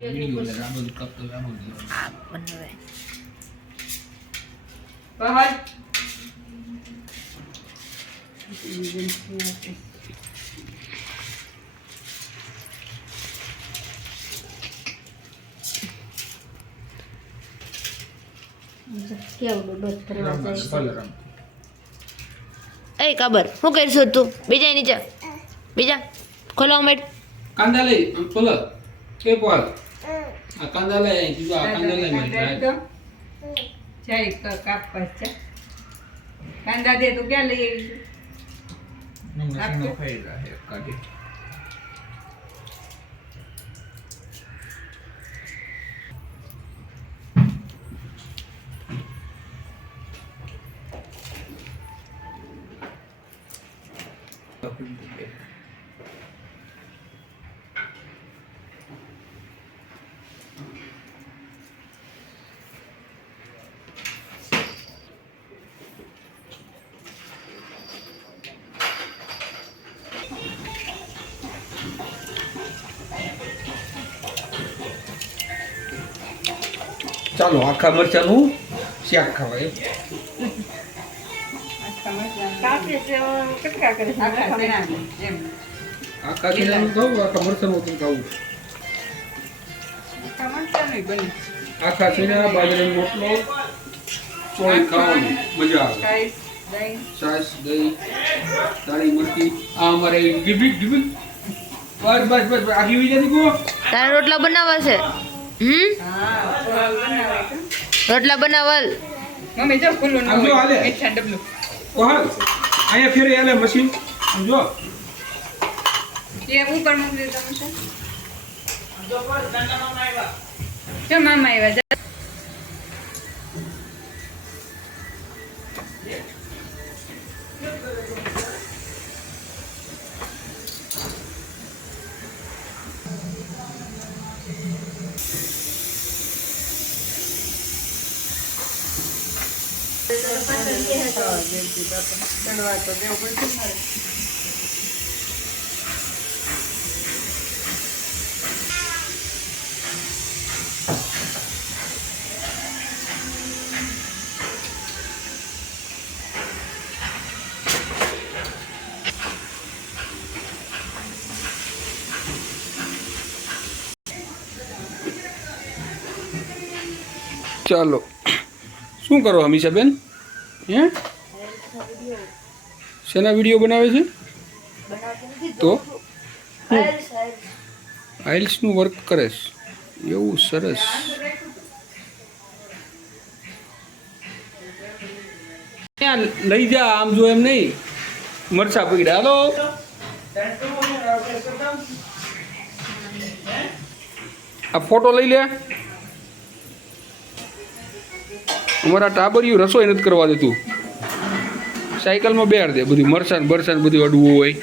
Video ले रहा हूँ कब तो रहा हूँ बनवे बाहर કેવું ડોસ કરવા જાય कलर हम એ ખબર હું કરશું તું બીજા નીચે બીજા ખોલો મેટ कांदा ले फुल के बोल आ कांदा ले तुझा कांदा ले मैं જાય કાપ પાછા કાંદા દે તો ક્યાં લઈ આવી नमक न खाई रहा है काटे ચાલો આખા મરચાનું શાક ખવાય કાપે છે કટકા કરે છે એમ આખા દિનાનું ખાવું આખા મરચાનું પણ ખાવું ટમાટાનું બને આખા દિના બાજરાનો રોટલો ચોળી ખાવાની મજા આવે કાઈ દહીં છાશ દહીં તાળી મરચી આ અમારે ડીબી ડીબી બસ બસ બસ આખી વી જતી ગો તારે રોટલા બનાવવા છે હા પોલાવ બનાવે તો રોટલા બનાવલ મમ્મી જો ફૂલું આમ જો હાલે. મીઠા ડબલું કોહલ અહીંયા ફેરે આલે મશીન સમજો એ ઉપર મોકલી દો તમે જો મામા આવ્યા જા. ચડવા તો દેવું પડશે ને મારે. ચાલો શું કરો હમીશાબેન હે શેના વિડીયો બનાવે છે તો આઇલ્સનું વર્ક કરે છે એવું સરસ ત્યાં લઈ જા આમ જો એમ નહીં મરચા પકડ્યા હાલો આ ફોટો લઈ લે અમારા ટાબરિયું રસોઈ નથી કરવા દેતું સાયકલમાં બેહાડ દે બધું મરસાન બરસાન બધું અડવું હોય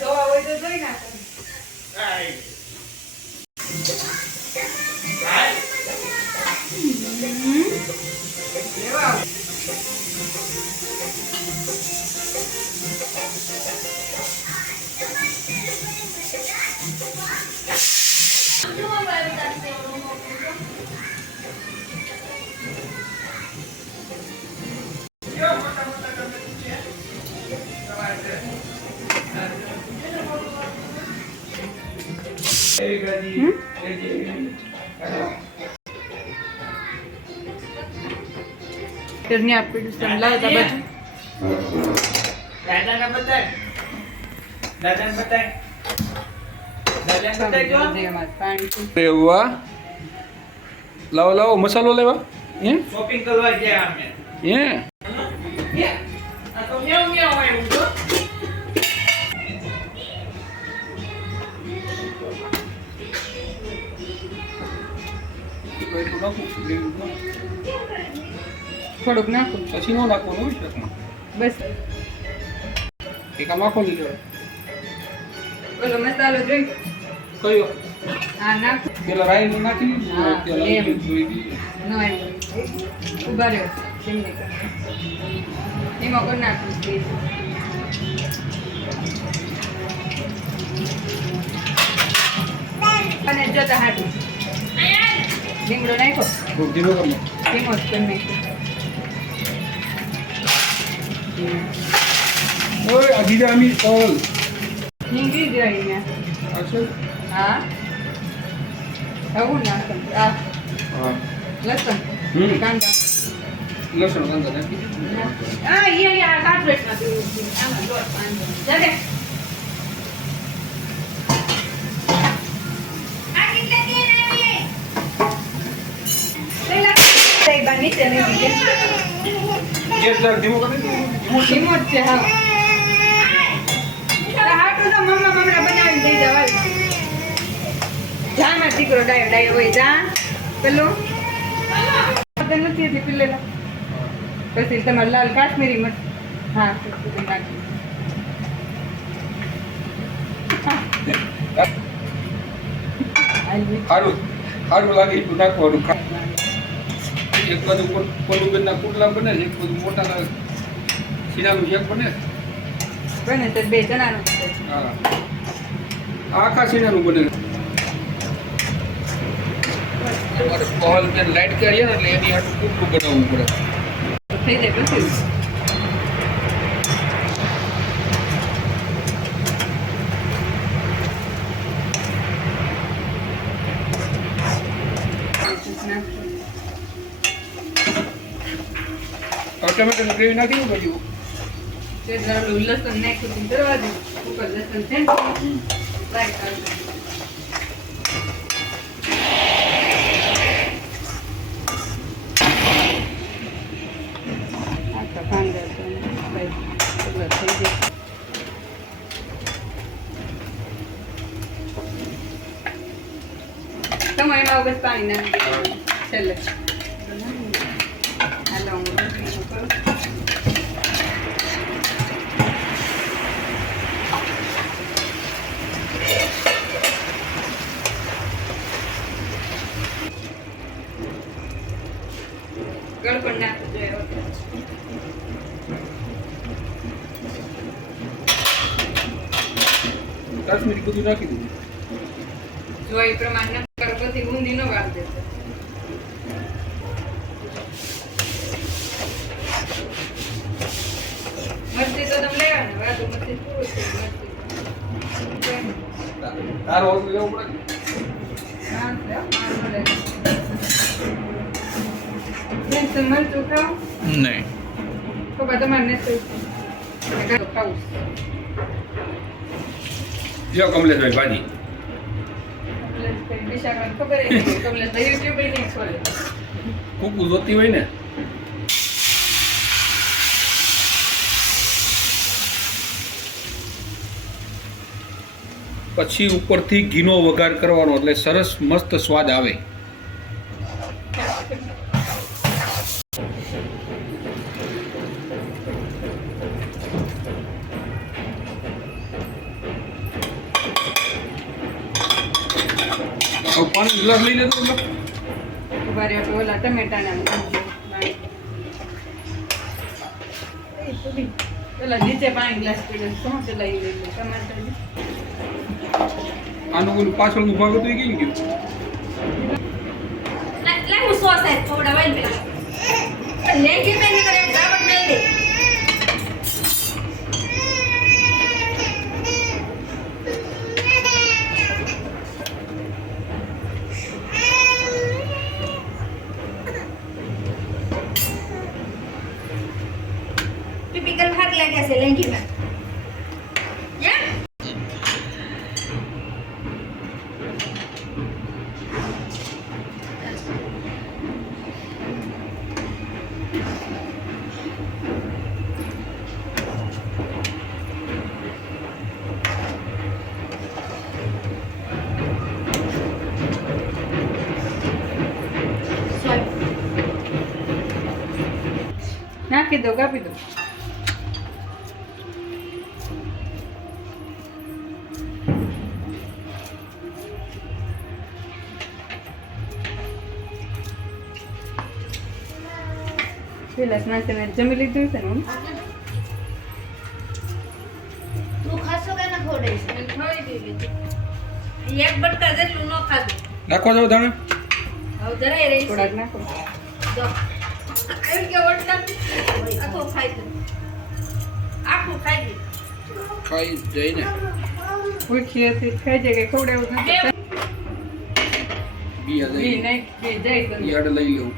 જોવા હોય તો જોઈ નાખો. ઘરની આપેલું સંભળાવતા બાજુ દાદાને બતાય. દાદાને બતાય. દાદાને બતાય જો. અરે વાહ, લાવો લાવો મસાલો લેવા. હે શોપિંગ કરવા ગયા અમે. હે આ તો મ્યાઉ મ્યાઉ આવ્યું તો. થોડુંક નાખું પછી નો નાખવાનું હોય શાકમાં. બસ એક આમ આખો લીધો. ઓલો મસાલો જોઈ કયો હા નાખું પેલા રાઈ નાખી હા, પેલા એમ. ધોઈ દીધી. ન આવ્યું ઉભા રહ્યો તેમને કર. એમાં કરી નાખું તેલ. અને જોતા હાટું લીમડો નાખ્યો થોડું ધીરો કરી નાખ. ધીમો જ કરી નાખ્યો ઓય અજીજા અમી તલ નીકળી જાય અહીંયા આશે. હા આવું નાખું આ હા લસણ હમ. કાંદા લસણ કાંદા નાખી. આ અહીંયા કાર્પેટમાં દીધું આમાં લોટ બાંધો જડે નીચે નહીં ગેસ જરાક ધીમો કરી દે. ધીમો જ છે હા હાટું તો મમ્મા બનાવીને દઈ જવા જા મારો દીકરો ડાયો ડાયો હોય જા પેલું નથી હતી પીલેલા પછી તમારે લાલ કાશ્મીરી મરચ હા નાખી સારું સારું લાગે એટલું નાખવાનું. એક બાજુ પલુબેનના પુડલા બને છે, એક બાજુ મોટા શીરાનું શેક બને છે. બને તો બે જણાનું હા આખા શીરાનું બને છે. તમારે પહોલ કે લાઈટ કરીએ ને એટલે એની આટલું ટૂંકું બનાવવું પડે. થઈ જાય પછી ટમેટાની ગ્રેવી નાખી દઉં પછી. તે જરા લસણ નાખ્યું કરવા દે ઉપર લસણ છે ને ફ્રાય કરી દે. આખા કાંદા તો ફ્રાય એટલા થઈ જાય. તમારે એમાં બસ પાણી નાખી દેવાનું છેલ્લે. હાલો હું રોટલીનું કરું. ગળપણ નાખવું જોઈએ. કાશ્મીરી બધું નાખી દઉં. જો એ પ્રમાણે ન કરો પછી બુંદી ન વાળ દેતો. મરચી તો તમે લેવાના વાદુ મરચી પૂરું છે મરચી. તારો હોટલ લેવું પડે. હા છે મારું લે. બેન તમે મરચું ખાઓ નહીં. તો બા તમારે નથી ખાવું. લ્યો કમલેશભાઈ ભાજી. દિશામાં ખબર એ નથી. કમલેશ તો યુટ્યુબ એ નહીં ખોલે. કૂકુ જોતી હોય ને. પછી ઉપરથી ઘીનો વઘાર કરવાનો એટલે સરસ મસ્ત સ્વાદ આવે. હવે પાણી ગ્લાસ લઈ લેતો એટલે ઉભા રહ્યો તો ઓલા ટમેટાના પેલા નીચે પાણી ગ્લાસ પીડે શું પેલા એ લઈ લે ટમાટર આનું ઓલું પાછળનું ભાગ હતું એ કેમ ગયું? લાય હું સોસ है थोड़ा वाइल पे लेके मैंने करे गावट में दे टिपिकल कैसे लेंगी मैं या નાખી દો કાપી દો પેલા સ્નાન જમી લીધું છે ને તું ખાશો કે ના ખવડાવીશ एक बट्टा જેટલું ન ખાધું નાખો છો દાણા હવે જરાય રહી થોડાક નાખો જો આવી કે બટ્ટા આખો ખાઈ દે આખું ખાઈ દે ખાઈ જઈને ભૂખી હતી ખાઈ જાય કે ખવડાવું નથી બિયા બી લઈ નાખ બી જાય તો યાડ લઈ લઉં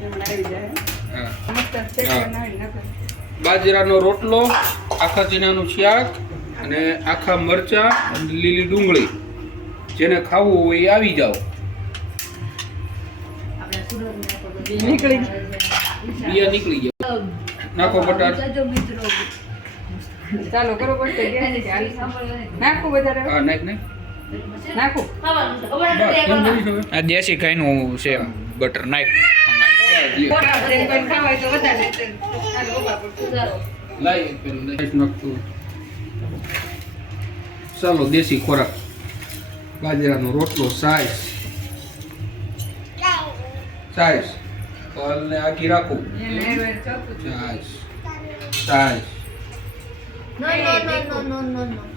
એમણે આવી જાય હા મસ્ત શેક હા. બનાવી નાખો બાજરાનો રોટલો આખા ચીનાનું શાક અને આખા મરચા અને લીલી ડુંગળી જેને ખાવું હોય એ આવી જાઓ બી નીકળી બિયા નીકળી ગયા નાખો બટાટ ચાલો કરો પડશે ગેસ કે હાલ નાખું વધારે હા નાખ નાખ નાખું ખાવાનું છે ખબર બસ એમ નથી કરી હવે આ દેશી ગાયનું છે બટર નાખ બસ લે. ખોટા જેમ કોઈ ખાવાય તો વધારે ચાલો ઉભા પડતું લાય પેલું લાય નાખતું ચાલો દેશી ખોરાક બાજરાનો રોટલો સાઈસ સાઈસ કલને આખી રાખું એને હવે ચોખ્ખું સાઈસ સાઈસ નો નો નો નો નો નો